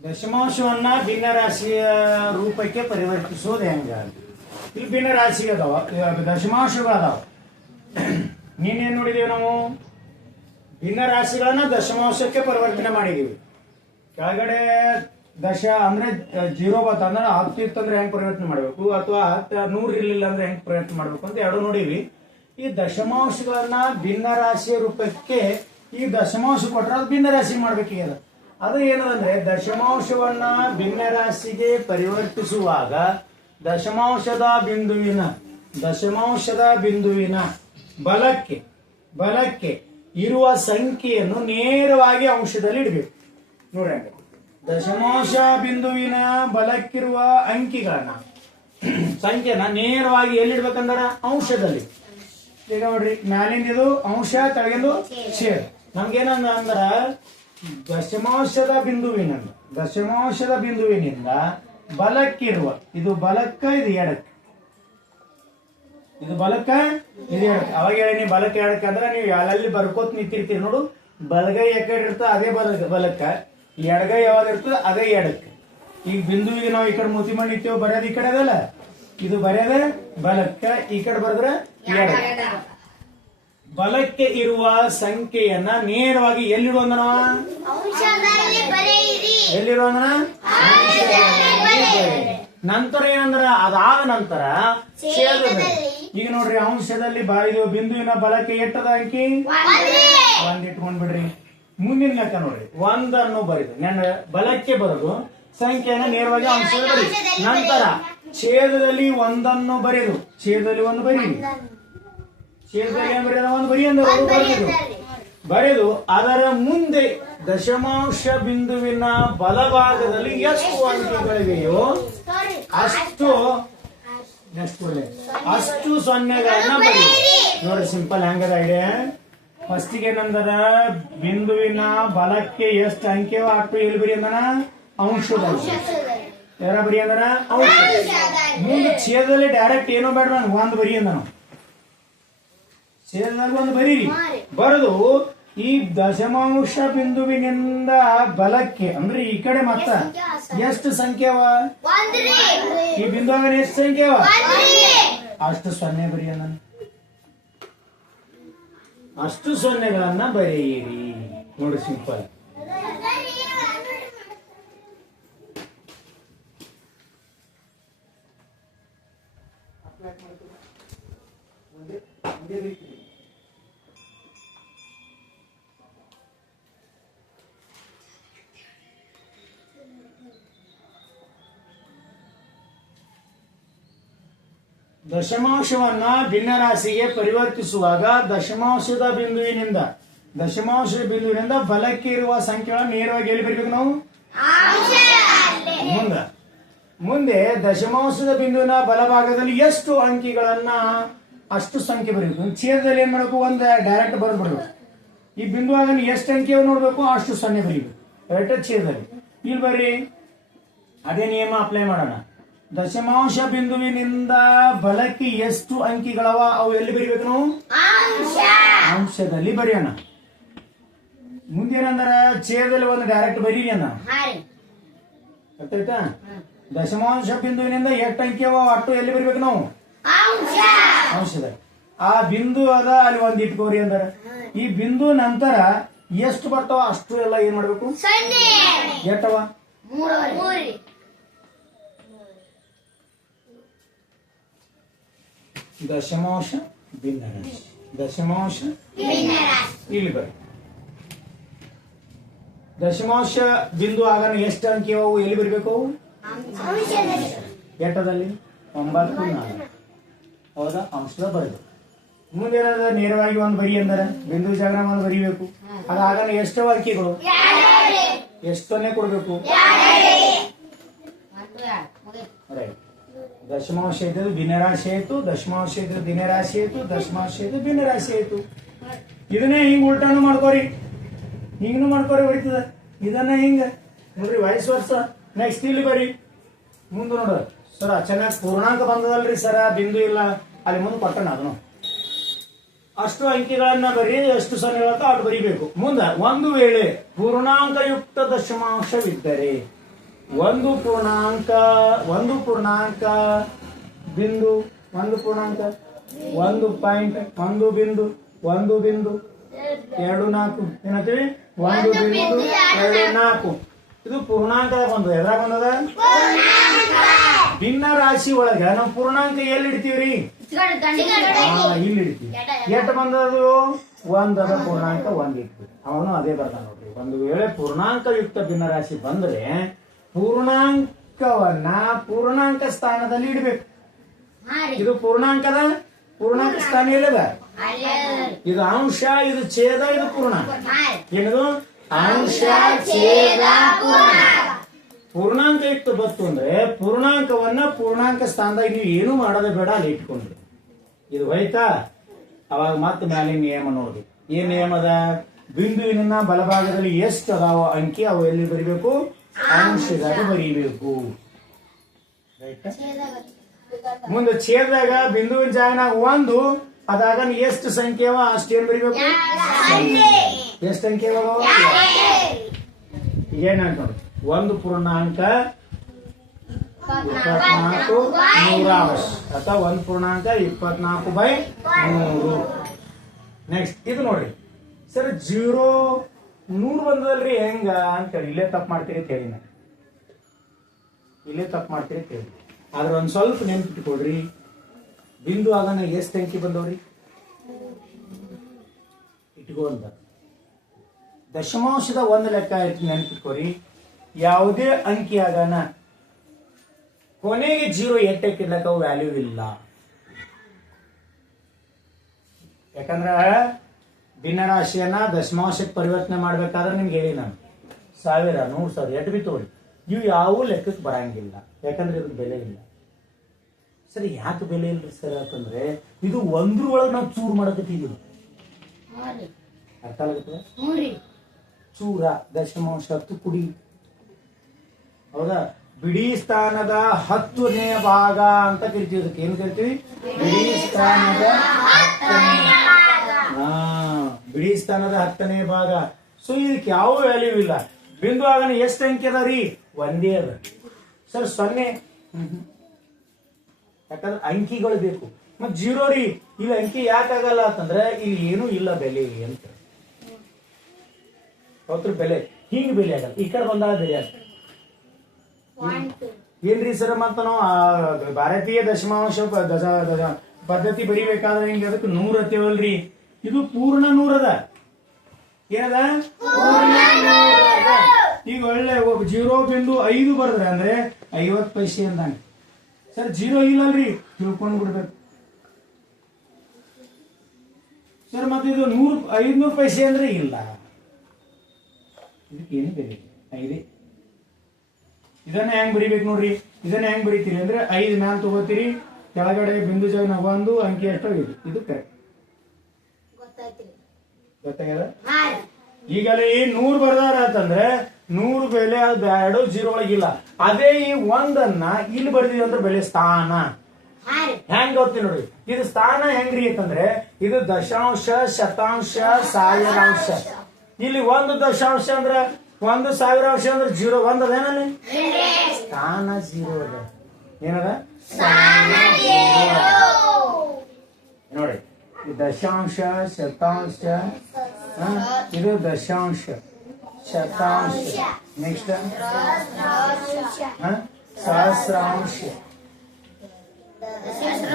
ದಶಮಾಂಶವನ್ನ ಭಿನ್ನರಾಶಿಯ ರೂಪಕ್ಕೆ ಪರಿವರ್ತಿಸೋದು ಹೆಂಗ? ಇಲ್ಲಿ ಭಿನ್ನರಾಶಿ ಅದಾವ, ದಶಮಾಂಶಗಳು ಅದಾವ. ನೀನೇನ್ ನೋಡಿದೀವಿ ನಾವು? ಭಿನ್ನರಾಶಿಗಳನ್ನ ದಶಮಾಂಶಕ್ಕೆ ಪರಿವರ್ತನೆ ಮಾಡಿದೀವಿ. ಕೆಳಗಡೆ ದಶ ಅಂದ್ರೆ 0 ಬತ್ತ ಅಂದ್ರೆ 10 ಇತ್ತಂದ್ರೆ ಹೆಂಗ್ ಪರಿವರ್ತನೆ ಮಾಡ್ಬೇಕು, ಅಥವಾ 100 ಇರ್ಲಿಲ್ಲ ಅಂದ್ರೆ ಹೆಂಗ್ ಪರಿವರ್ತನೆ ಮಾಡ್ಬೇಕು ಅಂತ ಎರಡು ನೋಡಿವಿ. ಈ ದಶಮಾಂಶಗಳನ್ನ ಭಿನ್ನರಾಶಿಯ ರೂಪಕ್ಕೆ ಈ ದಶಮಾಂಶ ಕೊಟ್ರೆ ಅದು ಭಿನ್ನರಾಶಿ ಮಾಡ್ಬೇಕೀಗ. ಅದು ಏನದಂದ್ರೆ ದಶಮಾಂಶವನ್ನ ಭಿನ್ನರಾಶಿಗೆ ಪರಿವರ್ತಿಸುವಾಗ ದಶಮಾಂಶದ ಬಿಂದುವಿನ ಬಲಕ್ಕೆ ಇರುವ ಸಂಖ್ಯೆಯನ್ನು ನೇರವಾಗಿ ಅಂಶದಲ್ಲಿ ಇಡಬೇಕು. ನೋಡ್ರಿ, ದಶಮಾಂಶ ಬಿಂದುವಿನ ಬಲಕ್ಕಿರುವ ಅಂಕಿಗಳನ್ನ ಸಂಖ್ಯೆನ ನೇರವಾಗಿ ಎಲ್ಲಿಡ್ಬೇಕಂದ್ರ ಅಂಶದಲ್ಲಿ. ಈಗ ನೋಡ್ರಿ, ಮ್ಯಾಲಿಂದ ಇದು ಅಂಶ, ಕೆಳಗಿಂದು ಛೇದ. ನಮ್ಗೇನಂದ್ರ ದಶಮಾಂಶದ ಬಿಂದುವಿನಿಂದ ಬಲಕ್ಕಿರುವ, ಇದು ಬಲಕ್ಕ, ಇದು ಎಡಕ್ಕೆ, ಇದು ಬಲಕ್ಕ, ಇದು ಎಡಕ್ಕೆ. ಅವಾಗ ಹೇಳಿ ಬಲಕ್ಕೆ ಎಡಕ್ಕೆ ಅಂದ್ರೆ ನೀವು ಯಾರಲ್ಲಿ ಬರ್ಕೋತ್ ನಿಂತಿರ್ತೀರಿ ನೋಡು. ಬಲಗೈ ಯಾಕಡೆ ಇರ್ತದೆ ಅದೇ ಬಲಕ್ಕ, ಎಡಗೈ ಯಾವಾಗ ಇರ್ತದೆ ಅದೇ ಎಡಕ್ಕೆ. ಈಗ ಬಿಂದುವಿಗೆ ನಾವು ಈ ಕಡೆ ಮೂತಿ ಮಾಡಿ ನಿಂತೇವೆ, ಬರೆಯೋದು ಈ ಕಡೆ ಅದಲ್ಲ, ಇದು ಬರೆಯೋದ ಬಲಕ್ಕ, ಈ ಕಡೆ ಬರೆದ್ರೆ ಎಡಕ್ಕೆ. ಬಲಕ್ಕೆ ಇರುವ ಸಂಖ್ಯೆಯನ್ನ ನೇರವಾಗಿ ಎಲ್ಲಿಡುವಂದನ ನಂತರ ಏನಂದ್ರ ಅದಾದ ನಂತರ ಛೇದದಲ್ಲಿ. ಈಗ ನೋಡ್ರಿ, ಅಂಶದಲ್ಲಿ ಇದು ಬಿಂದುವಿನ ಬಲಕ್ಕೆ ಎಟ್ಟದ ಅಂಕಿ 1 ಇಟ್ಕೊಂಡ್ ಬಿಡ್ರಿ. ಮುಂದಿನ ಲೆಕ್ಕ ನೋಡ್ರಿ, 1 ಅನ್ನು ಬರೆದು ಬಲಕ್ಕೆ ಬರೆದು ಸಂಖ್ಯೆಯನ್ನ ನೇರವಾಗಿ ಅಂಶದಲ್ಲಿ ಬರೀ. ನಂತರ ಛೇದದಲ್ಲಿ 1 ಅನ್ನು ಬರೆದು, ಛೇದದಲ್ಲಿ 1 ಬರೀರಿ, ಛೇದದಲ್ಲಿ ಏನ್ ಬರೆದ 1 ಬರೀ ಅಂದ್ರೆ ಬರೆದು ಅದರ ಮುಂದೆ ದಶಮಾಂಶ ಬಿಂದುವಿನ ಬಲಭಾಗದಲ್ಲಿ ಎಷ್ಟು ಅಂಕಿಗಳಿವೆಯೋ ಅಷ್ಟು ಸೊನ್ನೆಗಳನ್ನ ಬರೀರಿ. ನೋಡಿ, ಸಿಂಪಲ್ ಹೆಂಗದ ಐಡಿಯಾ. ಫಸ್ಟಿಗೆ ಏನಂದ್ರ ಬಿಂದುವಿನ ಬಲಕ್ಕೆ ಎಷ್ಟು ಅಂಕೆವ ಅಷ್ಟು ಎಲ್ಲಿ ಬರಿ ಅಂದನ ಅಂಶದಲ್ಲಿ. ಯಾರ ಬರಿ ಅಂದನ ಅಂಶ. ಮುಂದೆ ಛೇದದಲ್ಲಿ ಡೈರೆಕ್ಟ್ ಏನೋ ಬೇಡ, 1 ಬರಿ ಅಂದ. ಛೇದದಾಗ 1 ಬರೀರಿ. ಬರೆದು ಈ ದಶಮಾಂಶ ಬಿಂದುವಿನಿಂದ ಬಲಕ್ಕೆ ಅಂದ್ರೆ ಈ ಕಡೆ ಮತ್ತ ಎಷ್ಟು ಸಂಖ್ಯೆವ, ಈ ಬಿಂದುವಾಗ ಎಷ್ಟು ಸಂಖ್ಯೆವ ಅಷ್ಟು ಸೊನ್ನೆ ಬರೀ ಅಂದ. ಅಷ್ಟು ಸೊನ್ನೆಗಳನ್ನ ಬರೆಯಿರಿ. ನೋಡಿ, ಸಿಂಪಲ್. ದಶಮಾಂಶವನ್ನ ಭಿನ್ನರಾಶಿಗೆ ಪರಿವರ್ತಿಸುವಾಗ ದಶಮಾಂಶದ ಬಿಂದುವಿನಿಂದ ಬಲಕ್ಕೆ ಇರುವ ಸಂಖ್ಯೆಗಳನ್ನು ನೇರವಾಗಿ ಎಲ್ಲಿ ಬರೀಬೇಕು ನಾವು? ಮುಂದೆ ದಶಮಾಂಶದ ಬಿಂದುವಿನ ಬಲಭಾಗದಲ್ಲಿ ಎಷ್ಟು ಅಂಕಿಗಳನ್ನ ಅಷ್ಟು ಸಂಖ್ಯೆ ಬರೀಬೇಕು. ಛೇದದಲ್ಲಿ ಏನ್ ಮಾಡಬೇಕು? 1 ಡೈರೆಕ್ಟ್ ಬರೆದ್ಬಿಡ್ಬೇಕು. ಈ ಬಿಂದುವಾಗ ಎಷ್ಟು ಅಂಕೆ ನೋಡ್ಬೇಕು ಅಷ್ಟು ಸೊನ್ನೆ ಬರೀಬೇಕು ಕರೆಕ್ಟ್ ಛೇದದಲ್ಲಿ. ಇಲ್ಲಿ ಬರ್ರಿ, ಅದೇ ನಿಯಮ ಅಪ್ಲೈ ಮಾಡೋಣ. ದಶಮಾಂಶ ಬಿಂದುವಿನಿಂದ ಬಲಕ್ಕೆ ಎಷ್ಟು ಅಂಕಿಗಳವ ಅವು ಎಲ್ಲಿ ಬರಿಬೇಕು ನಾವು? ಅಂಶದಲ್ಲಿ ಬರೆಯೋಣ. ಮುಂದೇನಂದ್ರ ಛೇದದಲ್ಲಿ 1 ಡೈರೆಕ್ಟ್ ಬರೀರಿ ಅನ್ನ. ಗೊತ್ತಾಯ್ತಾ? ದಶಮಾಂಶ ಬಿಂದುವಿನಿಂದ ಎಷ್ಟು ಅಂಕಿ ಅವ ಅಷ್ಟು ಎಲ್ಲಿ ಬರಿಬೇಕು ನಾವು? ಅಂಶದಲ್ಲಿ. ಆ ಬಿಂದು ಅದ ಅಲ್ಲಿ 1 ಇಟ್ಕೋರಿ ಅಂದಾರ. ಈ ಬಿಂದು ನಂತರ ಎಷ್ಟು ಬರ್ತಾವ ಅಷ್ಟು ಎಲ್ಲ ಏನ್ ಮಾಡ್ಬೇಕು? ಎಷ್ಟವ? ದಶಮಾಂಶ ಇಲ್ಲಿ ಬರಿ. ದಶಮಾಂಶ ಬಿಂದು ಆಗ ಎಷ್ಟು ಅಂಕಿ ಅವು ಎಲ್ಲಿ ಬರಬೇಕು? ಎಟ್ಟದಲ್ಲಿ 94. ಹೌದಾ? ಅಂಶದ ಬರೆದು ಮುಂದೇನಾದ ನೇರವಾಗಿ 1 ಬರಿ ಅಂದರೆ ಬಿಂದು ಜಾಗ 1 ಬರಿಬೇಕು. ಅದಾಗ ಎಷ್ಟು ಅಂಕಿಗಳು ಎಷ್ಟನ್ನೇ ಕೊಡ್ಬೇಕು? ರೈಟ್. ದಶಮಾಂಶ ಇದ್ದು ಭಿನ್ನರಾಶಿ ಆಯ್ತು, ದಶಮಾಂಶ ಇದ್ದು ದಿನರಾಶಿ ಆಯ್ತು, ದಶಮಾಂಶ ಇದ್ದು ಭಿನ್ನರಾಶಿ ಆಯ್ತು. ಇದನ್ನೇ ಹಿಂಗ್ ಉಲ್ಟಾನು ಮಾಡ್ಕೋರಿ, ಹಿಂಗೂ ಮಾಡ್ಕೋರಿ ಬರೀತದ. ಇದನ್ನ ಹಿಂಗ ನೋಡ್ರಿ, ವಯಸ್ ವರ್ಷ. ನೆಕ್ಸ್ಟ್ ಇಲ್ಲಿ ಬರಿ. ಮುಂದೆ ನೋಡ್ರಿ ಸರ, ಚೆನ್ನಾಗಿ ಪೂರ್ಣಾಂಕ ಬಂದದಲ್ರಿ ಸರ, ಬಿಂದು ಇಲ್ಲ ಅಲ್ಲಿ ಮುಂದೆ ಕೊಟ್ಟಣ. ಅದನ್ನು ಅಷ್ಟು ಅಂಕಿಗಳನ್ನ ಬರೀ, ಎಷ್ಟು ಸೊನ್ನೆಗಳತ್ತ ಅಷ್ಟು ಬರಿಬೇಕು. ಮುಂದೆ ಒಂದು ವೇಳೆ ಪೂರ್ಣಾಂಕಯುಕ್ತ ದಶಮಾಂಶವಿದ್ದರೆ ಒಂದು ಪೂರ್ಣಾಂಕ ಬಿಂದು 1.1 2 4 ಏನಂತೀವಿ 1.24 ಇದು ಪೂರ್ಣಾಂಕದಾಗ ಬಂದದ. ಎದ್ರಾಗ ಬಂದದ? ಭಿನ್ನ ರಾಶಿ ಒಳಗ ನಾವು ಪೂರ್ಣಾಂಕ ಎಲ್ಲಿ ಇಡ್ತೀವ್ರಿ? ಇಲ್ಲಿ ಇಡ್ತೀವಿ. ಎಷ್ಟು ಬಂದದು? ಒಂದದ ಪೂರ್ಣಾಂಕ 1 ಇಡ್ತೀವಿ. ಅವನು ಅದೇ ಬರ್ತಾನ ನೋಡ್ರಿ. ಒಂದು ವೇಳೆ ಪೂರ್ಣಾಂಕ ಯುಕ್ತ ಭಿನ್ನ ರಾಶಿ ಬಂದ್ರೆ ಪೂರ್ಣಾಂಕ ಸ್ಥಾನದಲ್ಲಿ ಇಡ್ಬೇಕು. ಇದು ಪೂರ್ಣಾಂಕ ಸ್ಥಾನ ಎಲ್ಲಿದೆ? ಇದು ಅಂಶ, ಇದು ಛೇದ, ಇದು ಪೂರ್ಣ. ಏನದು? ಅಂಶ, ಛೇದ, ಪೂರ್ಣಾಂಕ ಇಟ್ಟು ಬತ್ತು ಅಂದ್ರೆ ಪೂರ್ಣಾಂಕವನ್ನ ಪೂರ್ಣಾಂಕ ಸ್ಥಾನದಾಗ ನೀವು ಏನು ಮಾಡೋದೇ ಬೇಡ, ಅಲ್ಲಿ ಇಟ್ಕೊಂಡ್ರಿ. ಇದು ಹೋಯ್ತಾ? ಅವಾಗ ಮತ್ತೆ ಮ್ಯಾಲಿನ ನಿಯಮ ನೋಡ್ರಿ. ಏನ್ ನಿಯಮದ? ಬಿಂದುವಿನ ಬಲಭಾಗದಲ್ಲಿ ಎಷ್ಟು ಅದಾವ ಅಂಕಿ ಅವು ಎಲ್ಲಿ ಬರಿಬೇಕು? ಅಂಶದಾಗ ಬರೀಬೇಕು. ಮುಂದೆ ಛೇದದಾಗ ಬಿಂದುವಿನ ಜಾಗನಾಗ 1 ಅದಾಗ ಎಷ್ಟು ಸಂಖ್ಯೆ ಅವ ಅಷ್ಟೇನ್ ಬರಿಬೇಕು? ಎಷ್ಟು ಸಂಖ್ಯೆ ಏನಂತ ನೋಡಿ. 1 ಪೂರ್ಣಾಂಕ 24 ಅಥವಾ 1 ಪೂರ್ಣಾಂಕ 24/100. ನೆಕ್ಸ್ಟ್ ಇದು ನೋಡ್ರಿ ಸರ್, 100 ಬಂದದಲ್ರಿ ಹೆಂಗ ಅಂತ ಹೇಳಿ ಇಲ್ಲೇ ತಪ್ಪು ಮಾಡ್ತೀರಿ ಅಂತ ಹೇಳಿ ನಾನು. ಆದ್ರೆ ಒಂದ್ ಸ್ವಲ್ಪ ನೆನ್ಪಿಟ್ಕೊಡ್ರಿ, ಬಿಂದು ಆಗನ ಎಷ್ಟು ಅಂಕಿ ಬಂದವ್ರಿ ಇಟ್ಕೋ ಅಂತ. ದಶಮಾಂಶದ 1 ಲೆಕ್ಕ ಆಯ್ತು ನೆನ್ಪಿಟ್ಕೋರಿ. ಯಾವುದೇ ಅಂಕಿ ಆಗನ ಕೊನೆಗೆ 0 ಎಟ್ಟಕ್ಕೆ ಇಡ್ಲಕ್ಕ ವ್ಯಾಲ್ಯೂ ಇಲ್ಲ. ಯಾಕಂದ್ರ ಭಿನ್ನರಾಶಿಯನ್ನ ದಶಮಾಂಶಕ್ಕೆ ಪರಿವರ್ತನೆ ಮಾಡ್ಬೇಕಾದ್ರೆ ನಿಮ್ಗೆ ಹೇಳಿ ನಾನು 1000, 100,000 ಎಟ್ಟು ಬಿ ತೋರಿ, ಇವು ಯಾವ ಲೆಕ್ಕಕ್ಕೆ ಬರಂಗಿಲ್ಲ. ಯಾಕಂದ್ರೆ ಇದಕ್ಕೆ ಬೆಲೆ ಇಲ್ಲ. ಸರಿ, ಯಾಕೆ ಬೆಲೆ ಇಲ್ರಿ ಸರ್ ಅಂತಂದ್ರೆ ಇದು 1 ಒಳಗೆ ನಾವು ಚೂರು ಮಾಡಕತ್ತೀವಿ. ಅರ್ಥ ಆಗುತ್ತೆ? ಚೂರ ದಶಮಾಂಶ 10 ಕುಡಿ, ಹೌದಾ? ಬಿಡಿ ಸ್ಥಾನದ 10ನೇ ಭಾಗ ಅಂತ ಕರಿತೀವಿ. ಅದಕ್ಕೆ ಏನ್ ಕರಿತೀವಿ? ಬಿಡಿ ಸ್ಥಾನದ 10ನೇ ಭಾಗ. ಸೊ ಇದಕ್ಕೆ ಯಾವ ವ್ಯಾಲ್ಯೂ ಇಲ್ಲ. ಬಿಂದು ಆಗನ ಎಷ್ಟು ಅಂಕಿ ಅದ ರೀ? 1 ಅದ ಸರ್. 0 ಯಾಕಂದ್ರೆ ಅಂಕಿಗಳು ಬೇಕು. ಮತ್ 0 ರೀ, ಇಲ್ಲಿ ಅಂಕಿ ಯಾಕಾಗಲ್ಲ ಅಂತಂದ್ರೆ ಇಲ್ಲಿ ಏನು ಇಲ್ಲ ಬೆಲೆ ಅಂತ. ಹೌದ್ರ ಬೆಲೆ ಹಿಂಗ್ ಬೆಲೆ ಆಗಲ್ಲ, ಈ ಕಡೆ ಬಂದಾಗ ಬೆಲೆ ಆಗ್ತದೆ. ಏನ್ರಿ ಸರ್ ಮತ್ತ ನಾವು ಭಾರತೀಯ ದಶಮಾಂಶ ಪದ್ಧತಿ ಬರಿಬೇಕಾದ್ರೆ ಹಿಂಗೆ ಅದಕ್ಕೆ 100 ಅತ್ತೇವಲ್ರಿ. ಇದು ಪೂರ್ಣ 100 ಅದ. ಏನದ? ಈಗ ಒಳ್ಳೆ 0.5 ಬರ್ದ್ರೆ ಅಂದ್ರೆ 50 ಪೈಸೆ ಅಂದಂಗ. ಸರ್ 0 ಇಲ್ಲಲ್ರಿ, ತಿಳ್ಕೊಂಡ್ ಬಿಡ್ಬೇಕು ಸರ್. ಮತ್ತೆ ಇದು 500 ಪೈಸೆ ಅಂದ್ರೆ ಇಲ್ಲ. ಇದಕ್ಕೆ ಏನು ಬೆಲೆ? 5. ಇದನ್ನ ಹೆಂಗ್ ಬರಿಬೇಕು ನೋಡ್ರಿ. ಇದನ್ನ ಹೆಂಗ್ ಬರೀತೀರಿ ಅಂದ್ರೆ 5 ಮ್ಯಾಲ ತಗೋತೀರಿ, ಕೆಳಗಡೆ ಬಿಂದು ಜಾಗ 1 ಅಂಕಿ ಎಷ್ಟೋ ಇದು ಕರೆಕ್ಟ್. ಗೊತ್ತಾಗ್ಯದ? ಈಗಲೇ 100 ಬರ್ದಾರ ಅಂತಂದ್ರೆ 100 ಬೆಲೆ ಅದು ಬ್ಯಾಡು, 0 ಒಳಗಿಲ್ಲ. ಅದೇ ಈ 1ಅನ್ನ ಇಲ್ಲಿ ಬರ್ದಿವಿ ಅಂದ್ರೆ ಬೆಲೆ ಸ್ಥಾನ ಹೆಂಗ್ ಗೊತ್ತಿ ನೋಡ್ರಿ. ಇದು ಸ್ಥಾನ ಹೆಂಗ್ರಿ ಅಂತಂದ್ರೆ ಇದು ದಶಾಂಶ, ಶತಾಂಶ, ಸಾವಿರಾಂಶ. ಇಲ್ಲಿ 1 ದಶಾಂಶ ಅಂದ್ರ 1 ಸಾವಿರಾಂಶ ಅಂದ್ರೆ 0 1 ಅದೇನಲ್ಲಿ ಸ್ಥಾನ 0 ಅದ. ಏನದ? ನೋಡಿ, ದಶಾಂಶ, ಶತಾಂಶ, ಇದು ದಶಾಂಶ, ಶತಾಂಶ, ನೆಕ್ಸ್ಟ್ ಸಹಸ್ರಾಂಶ,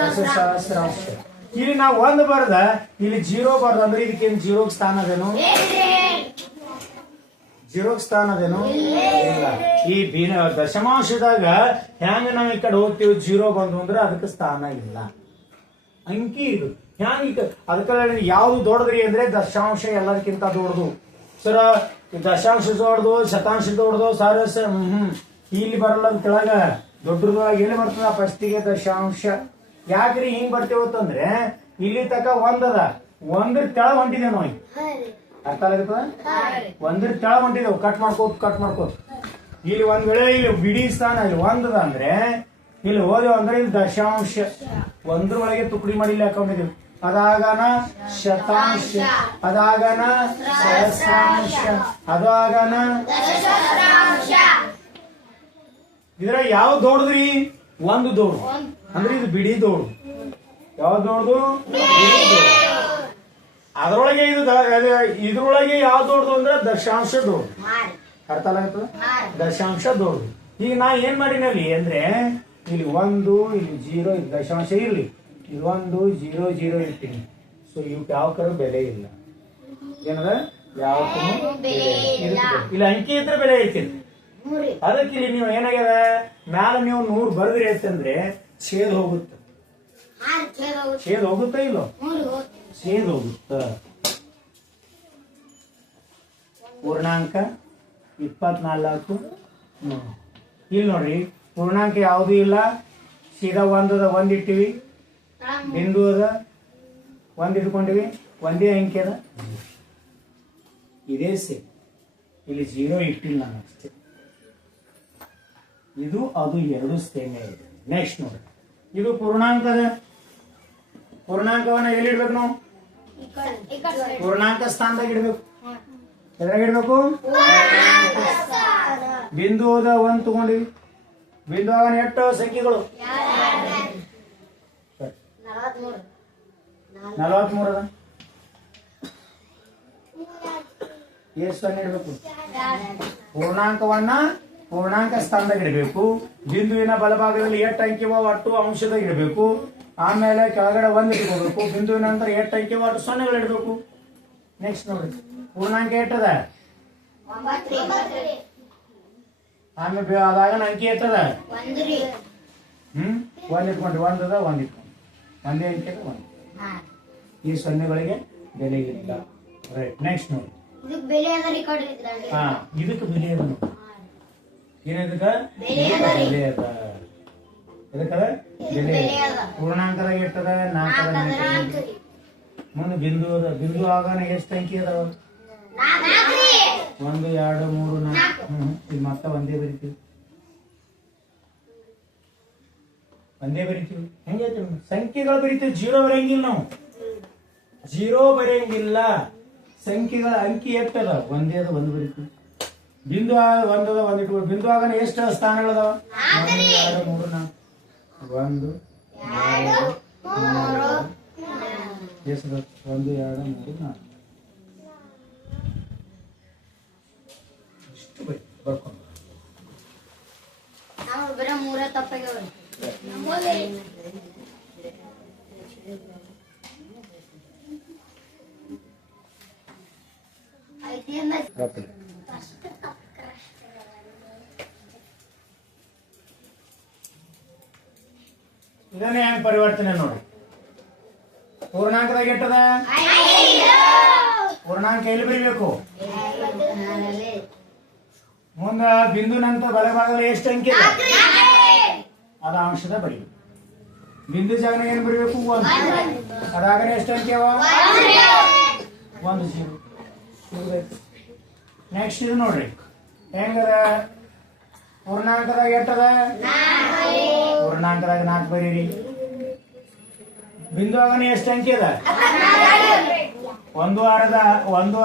ದಶಸಹಸ್ರಾಂಶ. ಇಲ್ಲಿ ನಾವು 1 ಬರ್ದ, ಇಲ್ಲಿ 0 ಬರ್ದ ಅಂದ್ರೆ ಇದಕ್ಕೇನು 0 ಸ್ಥಾನ ಅದೇನು? 0 ಸ್ಥಾನ ಅದೇನು? ಇಲ್ಲ. ಈ ದಶಮಾಂಶದಾಗ ಹೆಂಗ ನಾವ್ ಈ ಕಡೆ ಹೋಗ್ತೀವಿ 0 ಬಂದು ಅಂದ್ರೆ ಅದಕ್ಕೆ ಸ್ಥಾನ ಇಲ್ಲ. ಅಂಕಿ ಇದು ಹ್ಯಾಂಗ ಅದಕ್ಕೆ ಯಾವ್ದು ದೊಡ್ಡದ್ರಿ ಅಂದ್ರೆ ದಶಾಂಶ ಎಲ್ಲದಕ್ಕಿಂತ ದೊಡ್ಡದು ಸರ. ದಶಾಂಶ ದೊಡ್ಡದು, ಶತಾಂಶ ದೊಡ್ಡದು, ಸಾವಿರ ಇಲ್ಲಿ ಬರಲ್ಲ ಅಂತ ಕೆಳಗ ದೊಡ್ಡದಾಗ ಎಲ್ಲಿ ಬರ್ತದ? ಫಸ್ಟಿಗೆ ದಶಾಂಶ. ಯಾಕ್ರಿ ಹಿಂಗ್ ಬರ್ತೇವತ್ತಂದ್ರೆ ಇಲ್ಲಿ ತಕ 1 ಅದ, 1 ತೆಳ ಹೊಂಟಿದೆ ನಾವು. ಅರ್ಥ ಆಗತ್ತದ? 1 ತೆಳ ಹೊಂಟಿದೇವು. ಕಟ್ ಮಾಡ್ಕೋತ ಇಲ್ಲಿ ಒಂದ್ ವೇಳೆ ಇಲ್ಲಿ ಬಿಡಿ ಸ್ಥಾನ ಇಲ್ಲಿ 1 ಅದ ಅಂದ್ರೆ ಇಲ್ಲಿ ಹೋದೆವು ಅಂದ್ರೆ ಇಲ್ಲಿ ದಶಾಂಶ 1 ಒಳಗೆ ತುಕಡಿ ಮಾಡಿ ಇಲ್ಲಿ ಹಾಕೊಂಡಿದೀವಿ. ಅದಾಗನ ಶತಾಂಶ, ಅದಾಗನ ಸಹಸ್ರಾಂಶ, ಅದಾಗನ ಇದ್ರ ಯಾವ ದೊಡ್ಡದ್ರಿ? ಒಂದು ದೊಡ್ಡು ಅಂದ್ರೆ ಇದು ಬಿಡಿ ದೊಡ್ಡು. ಯಾವ ದೊಡ್ಡದು? ಅದರೊಳಗೆ ಇದು ಇದ್ರೊಳಗೆ ಯಾವ ದೊಡ್ಡದು ಅಂದ್ರೆ ದಶಾಂಶ ದೊಡ್ಡು. ಅರ್ಥ ಆಗತ್ತದ? ದಶಾಂಶ ದೊಡ್ಡು. ಈಗ ನಾ ಏನ್ ಮಾಡಿನಲ್ಲಿ ಅಂದ್ರೆ ಇಲ್ಲಿ 1 ಇಲ್ಲಿ 0 ಇಲ್ಲಿ ದಶಾಂಶ ಇರ್ಲಿ, ಇದು 1 0 0 ಇರ್ತೀನಿ. ಸೊ ಇವಕ್ಕೆ ಯಾವ ಕರ ಬೆಲೆ ಇಲ್ಲ. ಏನದ? ಯಾವ ಇಲ್ಲಿ ಅಂಕಿ ಇದ್ರೆ ಬೆಲೆ ಐತಿ. ಅದಕ್ಕೆ ಇಲ್ಲಿ ನೀವು ಏನಾಗ್ಯದ ಮ್ಯಾಲ ನೀವು 100 ಬರ್ದ್ರಿ ಅಂತಂದ್ರೆ ಛೇದ್ ಹೋಗುತ್ತೆ. ಛೇದ್ ಹೋಗುತ್ತಾ ಇಲ್ಲೋ? ಛೇದ್ ಹೋಗುತ್ತ. ಪೂರ್ಣಾಂಕ 24. ಇಲ್ಲಿ ನೋಡ್ರಿ ಪೂರ್ಣಾಂಕ ಯಾವುದು ಇಲ್ಲ, ಸೀದಾ ಒಂದ್ ಇಟ್ಟಿವಿ, ಬಿಂದು ಅದ, ಒಂದ್ ಇಟ್ಕೊಂಡಿವಿ, ಒಂದೇ ಅಂಕಿ ಅದ. ಇದೇ ಸೇಮ್. ಇಲ್ಲಿ 0 ಇಟ್ಟಿಲ್ಲ ನಾನು ಅಷ್ಟೇ. ಇದು ಅದು ಎರಡು ಸೇಮೇ ಇದೆ. ನೆಕ್ಸ್ಟ್ ನೋಡಿ, ಇದು ಪೂರ್ಣಾಂಕದ ಪೂರ್ಣಾಂಕವನ್ನ ಎಲ್ಲಿ ಇಡ್ಬೇಕು ನಾವು? ಪೂರ್ಣಾಂಕ ಸ್ಥಾನದಾಗ ಇಡ್ಬೇಕು. ಎದ್ರಾಗ ಇಡ್ಬೇಕು? ಬಿಂದು ಹೋದ 1 ತಗೊಂಡಿವಿ. ಬಿಂದು ಆಗನ ಎಷ್ಟು ಸಂಖ್ಯೆಗಳು? 43 ಅದ. ಎಷ್ಟು ಇಡ್ಬೇಕು? ಪೂರ್ಣಾಂಕ ಸ್ಥಾನದಾಗ ಇಡಬೇಕು. ಬಿಂದುವಿನ ಬಲಭಾಗದಲ್ಲಿ 8 ಅಂಕಿವ ಒಟ್ಟು ಅಂಶದಾಗ ಇಡಬೇಕು. ಆಮೇಲೆ ಕೆಳಗಡೆ 1 ಇಟ್ಕೋಬೇಕು. ಬಿಂದುವಿನ ನಂತರ 8 ಅಂಕಿವ ಒಟ್ಟು ಸೊನ್ನೆಗಳು ಇಡಬೇಕು. ನೆಕ್ಸ್ಟ್ ನೋಡಿ, ಪೂರ್ಣಾಂಕ ಎಟ್ಟದ? ಆಮೇಲೆ ಅದಾಗ ಅಂಕಿ ಎಟ್ಟದ? 1 ಇಟ್ಕೊಂಡ್ರಿ, 1 ಅದ, 1 ಇಟ್ಕೊಂಡ್ರಿ, ಒಂದೇ ಅಂಕಿ ಅದ, 1. ಈ ಸೊನ್ನೆಗಳಿಗೆ ಬೆಲೆ ಇಲ್ಲ. ರೈಟ್. ನೆಕ್ಸ್ಟ್ ನೋಡಿ, ಇದಕ್ಕೆ ಬೆಲೆ ಅದ. ಏನದಕ್ಕ ಬೆಲೆ ಅದ? ಎದಕ್ಕದ ಬೆಲೆ? ಪೂರ್ಣಾಂಕದಾಗ ಎಷ್ಟದ? 4. ಮುಂದೆ ಬಿಂದು ಅದ. ಬಿಂದು ಆಗಾನ ಎಷ್ಟು ಅಂಕಿ ಅದಾವ? 1 2 3 4. ಇದು ಮತ್ತೆ ಒಂದೇ ಬರಿತೀವಿ. ಹೆಂಗೈತಿ? ಸಂಖ್ಯೆಗಳು ಬರೀತೀವಿ, 0 ಬರೆಯಂಗಿಲ್ಲ ನಾವು. 0 ಬರೆಯಂಗಿಲ್ಲ. ಸಂಖ್ಯೆಗಳ ಅಂಕಿ ಎಷ್ಟದ? ಒಂದೇ ಅದ, 1 ಬರೀತೀವಿ. ಬಿಂದು 1 ಅದ, 1 ಇಟ್ಕೊಂಡು ಬಿಂದು ಆಗನ ಎಷ್ಟು ಸ್ಥಾನಗಳದಾವ? 1 2 3 4. 1 2 3 ಎಷ್ಟು? 1 2 3 4. ಇಷ್ಟು ಬರ್ಕೊಂಡು ಬರ 3 ತಪ್ಪಾಗ್ಯಾವ. ಇದನ್ನೇ ಹೆಂಗ್ ಪರಿವರ್ತನೆ ನೋಡಿ. ಪೂರ್ಣಾಂಕದಾಗ ಎಟ್ಟದ? ಪೂರ್ಣಾಂಕ ಎಲ್ಲಿ ಬರೀಬೇಕು? ಮುಂದ ಬಿಂದು ನಂತರ ಬಲಭಾಗದಲ್ಲಿ ಎಷ್ಟು ಅಂಕಿ ಇದೆ? ಅದ ಅಂಶದ ಬರೀಬೇಕು. ಬಿಂದು ಜಾಗನ ಏನ್ ಬರೀಬೇಕು? 1. ಅದಾಗನೆ ಎಷ್ಟು ಅಂಕಿ ಅವ? 1 0. ನೆಕ್ಸ್ಟ್ ಇದು ನೋಡ್ರಿ ಹೆಂಗದ? ಪೂರ್ಣಾಂಕದಾಗ ಎಟ್ಟದ? ಪೂರ್ಣಾಂಕದಾಗ 4 ಬರೀರಿ. ಬಿಂದು ಆಗನ ಎಷ್ಟು ಅಂಕಿ ಅದ? 1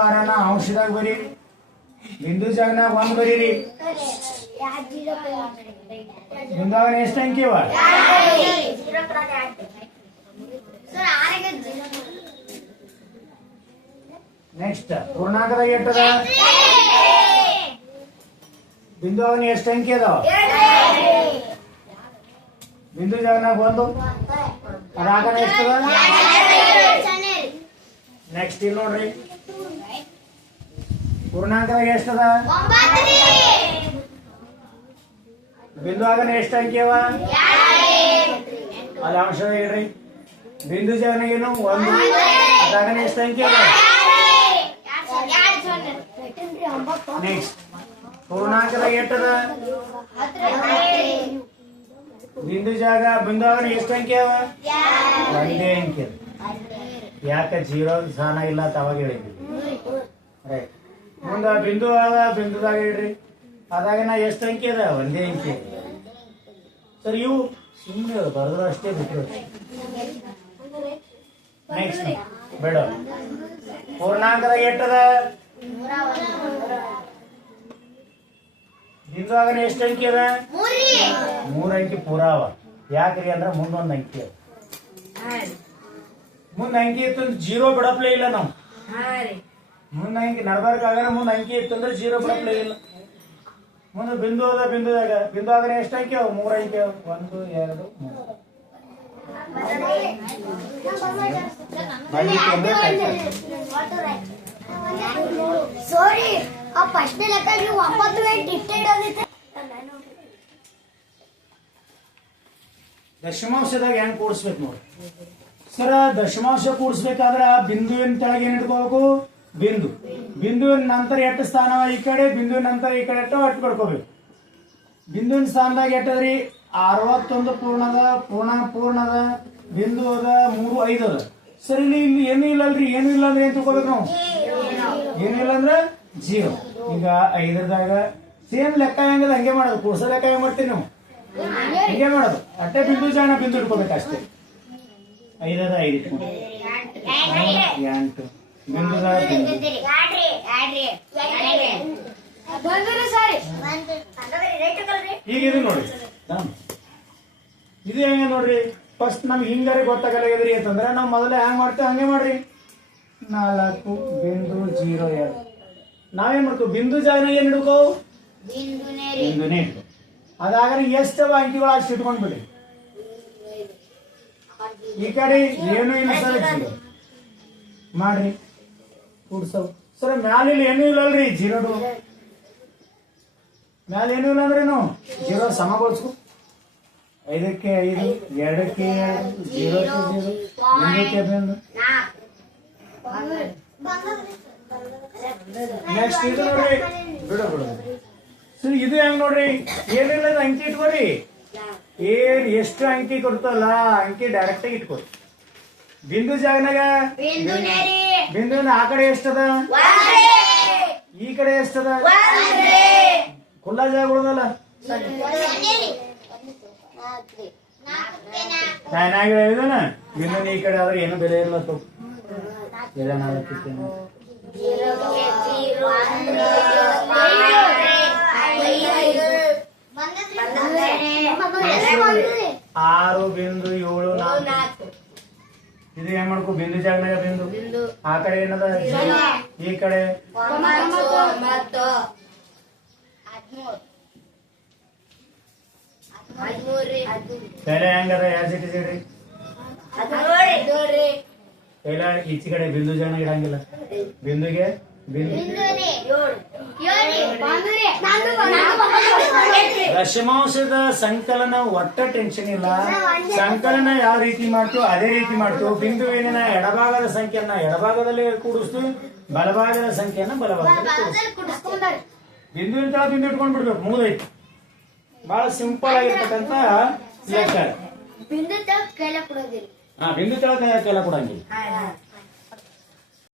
6ನ ಅಂಶದಾಗ ಬರೀರಿ. ಬಿಂದು ಜಾಗನ 1 ಬರೀರಿ. ಬಿಂದು ಆಗನ ಎಷ್ಟು ಅಂಕಿ ಅವ? ನೆಕ್ಸ್ಟ್ ಪೂರ್ಣಾಂಕದಾಗ ಎಟ್ಟದ? ಬಿಂದು ಆಗನ ಎಷ್ಟು ಅಂಕಿ ಅದಾವ? ಬಿಂದು ಜಾಗನಾಗ 1. ಅದಾಗನ ಎಷ್ಟದ? ನೆಕ್ಸ್ಟ್ ಇಲ್ಲಿ ನೋಡ್ರಿ, ಪೂರ್ಣಾಂಕದಾಗ ಎಷ್ಟದ? ಬಿಂದು ಆಗನ ಎಷ್ಟು ಅಂಕಿ ಅವ? ಅಲ್ಲಿ ಅಂಶದಾಗ ಇಡ್ರಿ. ಬಿಂದು ಜಾಗನಾಗೇನು 1. ಅದಾಗನ ಎಷ್ಟು ಅಂಕಿ ಅದ? ನೆಕ್ಸ್ಟ್ ಪೂರ್ಣಾಂಕದಾಗ ಎಷ್ಟದ? ಬಿಂದು ಜಾಗ ಬಿಂದು ಆಗನ ಎಷ್ಟು ಅಂಕಿ ಅವ? ಒಂದೇ ಅಂಕಿ. ಯಾಕೆ 0 ಸ್ಥಾನ ಇಲ್ಲ ಅಂತ ಅವಾಗ ಹೇಳಿದ್ವಿ. ರೈಟ್. ಮುಂದ ಬಿಂದು ಆದ, ಬಿಂದುದಾಗ ಇಡ್ರಿ. ಅದಾಗನ ಎಷ್ಟು ಅಂಕಿ ಅದ? ಒಂದೇ ಅಂಕಿ. ಸರ್ ಇವು ಸುಮ್ಮನೆ ಬರೆದ್ರು ಅಷ್ಟೇ, ಬಿಟ್ಟರು. ನೆಕ್ಸ್ಟ್ ಬೇಡ. ಪೂರ್ಣಾಂಕದಾಗ ಎಷ್ಟದ? ಬಿಂದು ಆಗನೆ ಎಷ್ಟು ಅಂಕಿ ಅದ? 3 ಅಂಕಿ ಪೂರಾ ಅವ. ಯಾಕ್ರಿ ಅಂದ್ರ ಮುಂದೊಂದ್ ಅಂಕಿ ಅದ. ಮುಂದ್ ಅಂಕಿ ಇತ್ತು ಅಂದ್ರೆ 0 ಬಿಡಪ್ಲೇ ಇಲ್ಲ ನಾವು. ಮುಂದ್ ಅಂಕಿ ನಡ್ಬಾರ್ಕ ಆಗ ಮುಂದ್ ಅಂಕಿ ಇತ್ತು ಅಂದ್ರೆ 0 ಬಿಡಪ್ಲೇ ಇಲ್ಲ. ಮುಂದೆ ಬಿಂದು ಅದ. ಬಿಂದು ಆಗನೆ ಎಷ್ಟು ಅಂಕಿ ಅವ? 3 ಅಂಕಿ ಅವ. 1 2 3 ಸಾರಿ ಆ ಫಸ್ಟ್ ಲೆಕ್ಕ ನೀವು 9 ಡಿಕ್ಟೇಟ್ ಆಗುತ್ತೆ. ದಶಮಾಂಶದಾಗ ಹೆಂಗ್ ಕೂಡಿಸ್ಬೇಕು ನೋಡಿ ಸರ. ದಶಮಾಂಶ ಕೂಡಿಸ್ಬೇಕಾದ್ರ ಬಿಂದುವಿನ ಕೆಳಗೆ ಏನ್ ಇಟ್ಕೋಬೇಕು? ಬಿಂದುವಿನ ನಂತರ ಎಷ್ಟು ಸ್ಥಾನ ಈ ಕಡೆ, ಬಿಂದುವಿನ ನಂತರ ಈ ಕಡೆ ಅಟ್ಟು ಬರ್ಕೋಬೇಕು. ಬಿಂದುವಿನ ಸ್ಥಾನದಾಗ ಎಟ್ಟದ್ರಿ? 61 ಪೂರ್ಣದ ಬಿಂದು ಅದ 3 5 ಅದ. ಸರಿ ಇಲ್ಲಿ ಏನೂ ಇಲ್ಲಲ್ರಿ. ಏನೂ ಇಲ್ಲ ಅಂದ್ರೆ ಏನ್ ತಿಳ್ಕೋಬೇಕು ನಾವು? ಏನೂ ಇಲ್ಲ ಅಂದ್ರೆ 0. ಈಗ 5ದಾಗ ಸೇಮ್ ಲೆಕ್ಕ ಹೆಂಗದ ಹಂಗೆ ಮಾಡೋದು. ಕೂಡ್ಸ ಲೆಕ್ಕ ಹೆಂಗ್ ಮಾಡ್ತೀವಿ ನಾವು? ಹಂಗೆ ಮಾಡೋದು. ಅಟ್ಟೆ ಬಿಂದು ಜಾಣ ಬಿಂದು ಇಟ್ಕೋಬೇಕು ಅಷ್ಟೇ. 5ದ 5 ಇಟ್ಕೊಂಡು 8 ಬಿಂದುದ ಬಿಂದು. ಈಗ ಇದು ನೋಡಿ, ಇದು ಹೆಂಗೆ ನೋಡ್ರಿ. ಫಸ್ಟ್ ನಮ್ಗೆ ಹಿಂಗಾರಿ ಗೊತ್ತಾಗಲ್ಲಾಗ್ಯದ್ರಿ ಅಂತಂದ್ರೆ ನಾವು ಮೊದಲೇ ಹ್ಯಾಂಗ್ ಮಾಡ್ತೇವೆ ಹಂಗೆ ಮಾಡ್ರಿ. 4 ಬಿಂದು 0 2. ನಾವೇನ್ ಮಾಡ್ತೀವಿ? ಬಿಂದು ಜಾಗ ಏನ್ ಹಿಡ್ಕೋ? ಬಿಂದುನೇ ಇಟ್ಕೋ. ಅದಾಗಲಿ ಎಷ್ಟವ ಅಂಕಿಗಳು ಅಷ್ಟು ಇಟ್ಕೊಂಡ್ ಬಿಡ್ರಿ. ಈ ಕಡೆ ಏನು ಇಲ್ಲ ಸರ್, 0 ಮಾಡ್ರಿ ಕೂಡ್ಸವ್. ಸರ್ ಮ್ಯಾಲ ಏನೂ ಇಲ್ಲಲ್ರಿ, 0 ಮ್ಯಾಲ ಏನೂ ಇಲ್ಲ ಅಂದ್ರೇನು 0 ಸಮಗೊಳಿಸ್ಕೊ. 5ಕ್ಕೆ 5 2ಕ್ಕೆ 2 0ಕ್ಕೆ 0 1ಕ್ಕೆ ಬಿಂದು. ನೆಕ್ಸ್ಟ್ ಇದು ನೋಡ್ರಿ. ಬಿಡು. ಸರ್ ಇದು ಹೆಂಗ್ ನೋಡ್ರಿ? ಏನಿಲ್ಲ ಅಂಕಿ ಇಟ್ಕೋರಿ. ಏನ್ ಎಷ್ಟು ಅಂಕಿ ಕೊಡ್ತಲ್ಲ ಅಂಕಿ ಡೈರೆಕ್ಟ್ ಆಗಿ ಇಟ್ಕೋರಿ. ಬಿಂದು ಜಾಗನಾಗ ಬಿಂದುವಿನ ಆ ಕಡೆ ಎಷ್ಟದ? ಈ ಕಡೆ ಎಷ್ಟದ? ಖುಲ್ಲಾ ಜಾಗ ಉಳ್ದಲ್ಲ. ನಾನಾಗಿ ಹೇಳಿದನ ಬಿಂದುವಿನ ಈ ಕಡೆ ಆದ್ರೆ ಏನು ಬೆಲೆ ಇರಲ್ಲ. ಆರು ಬಿಂದು 7 4. ಇದು ಏನ್ ಮಾಡ್ಕೊ? ಬಿಂದು ಜಾಗನಾಗ ಬಿಂದು ಆ ಕಡೆ ಏನದ? ಈ ಕಡೆ ಪೆಲೆ ಹೆಂಗದ? ಯಾಸಿಟ್ಟಿದ್ದೀರಿ ಎಲ್ಲ ಈಚೆ ಕಡೆ ಬಿಂದು ಜಾಗ ಇಡಂಗಿಲ್ಲ. ಬಿಂದುಗೆ ಬಿಂದು. ದಶಮಾಂಶದ ಸಂಕಲನ ಒಟ್ಟ ಟೆನ್ಷನ್ ಇಲ್ಲ. ಸಂಕಲನ ಯಾವ ರೀತಿ ಮಾಡ್ತೀವೋ ಅದೇ ರೀತಿ ಮಾಡ್ತೀವಿ. ಬಿಂದುವಿನ ಎಡಭಾಗದ ಸಂಖ್ಯೆಯನ್ನ ಎಡಭಾಗದಲ್ಲಿ ಕೂಡಿಸ್ತು, ಬಲಭಾಗದ ಸಂಖ್ಯೆಯನ್ನ ಬಲಭಾಗದಲ್ಲಿ ಕೂಡಿಸ್ತು. ಬಿಂದುವಿನ ತರ ಬಿಂದು ಇಟ್ಕೊಂಡ್ ಬಿಡ್ಬೇಕು. ಮುಗಿದೈತಿ. ಬಹಳ ಸಿಂಪಲ್ ಆಗಿರ್ತಕ್ಕಂತ ಲೆಕ್ಕ. ಬಿಂದು ತಳ ಕೈಲ ಕೊಡೋದಿಲ್ಲ. ಬಿಂದು ತಳ ಕೈಲ ಕೊಡಂಗಿಲ್ಲ.